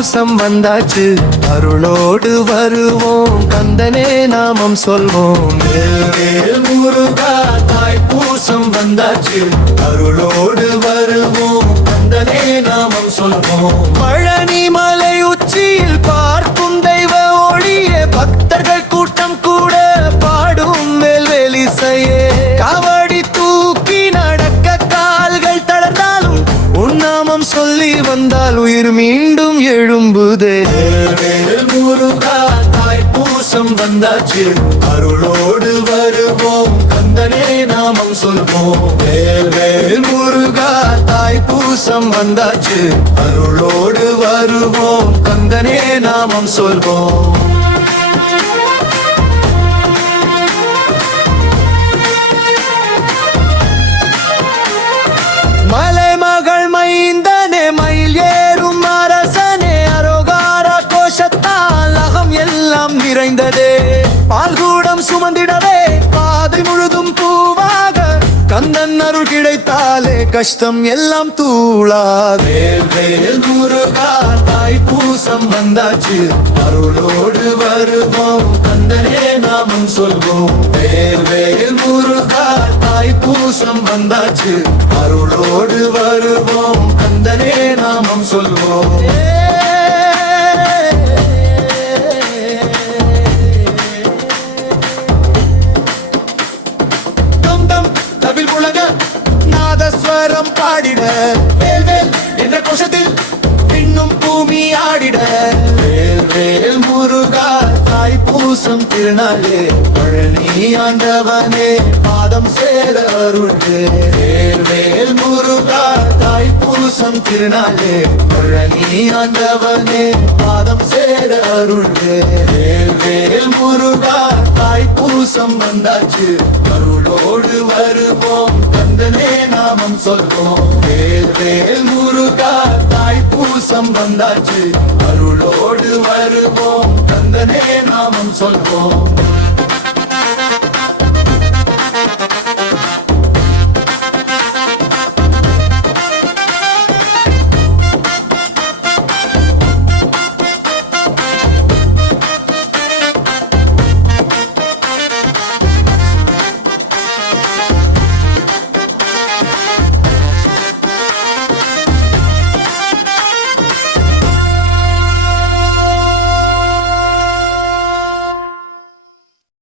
பூசம் வந்தாச்சு, அருளோடு வருவோம், கந்தனே நாமம் சொல்வோம். வேல் முருகா தாய்ப்பூசம் வந்தாச்சு, அருளோடு வருவோம், கந்தனே நாமம் சொல்வோம். பழனி மலை உச்சியில் பார்க்கும் தெய்வ ஒளியே, பக்தர்கள் கூட்டம் கூட பாடும் வேல்வேலிசையே. காவடி தூக்கி நடக்க கால்கள் தளர்ந்தாலும் உன்னாமம் சொல்லி வந்தால் உயிர் மீண்டும் எழும்புதே. வேல் முருகா தாய்ப்பூசம் வந்தாச்சு, அருளோடு வருவோம், கந்தனே நாமம் சொல்வோம். வேல் முருகா தாய்ப்பூசம் வந்தாச்சு, அருளோடு வருவோம், கந்தனே நாமம் சொல்வோம். மலைமகள் மைந்தனே மயில் ஏறும் அரசனே, அரோகார கோஷத்தால் அகம் எல்லாம் நிறைந்ததே. பால்கூடம் சுமந்திடவே பாதை முழுதும் பூவாக, கந்தன் அருள் கிடைத்தாலே கஷ்டம் எல்லாம் தூளாதே. வேல் முருகா தாய்ப்பூசம் வந்தாச்சு, அருளோடு வருவோம், கந்தனே நாமம் சொல்வோம். வேல் முருகா தாய்ப்பூசம் வந்தாச்சு, அருளோடு வருவோம், கந்தனே நாமம் சொல்வோம். நாதஸ்வரம் பாடிட, வேல் வேல் என்ற கோஷத்தில் பின்னும் பூமி ஆடிட. வேல் வேல் முருகா தாய்ப்பூசம் திருநாளே, பழனி ஆண்டவனே பாதம் சேர அருள்வே. வேல் வேல் முருகா தாய்ப்பூசம் திருநாளே, பழனி ஆண்டவனே பாதம் சேர அருள்வே. வேல் வேல் முருகா தாய்ப்பூசம் வந்தாச்சு, அருளோடு வருவோம், கந்தனே நாமம் சொல்வோம். வேல் வேல் முருகா தாய்ப்பூசம் வந்தாச்சு, அருளோடு வருவோம், கந்தனே நாமம் சொல்வோம்.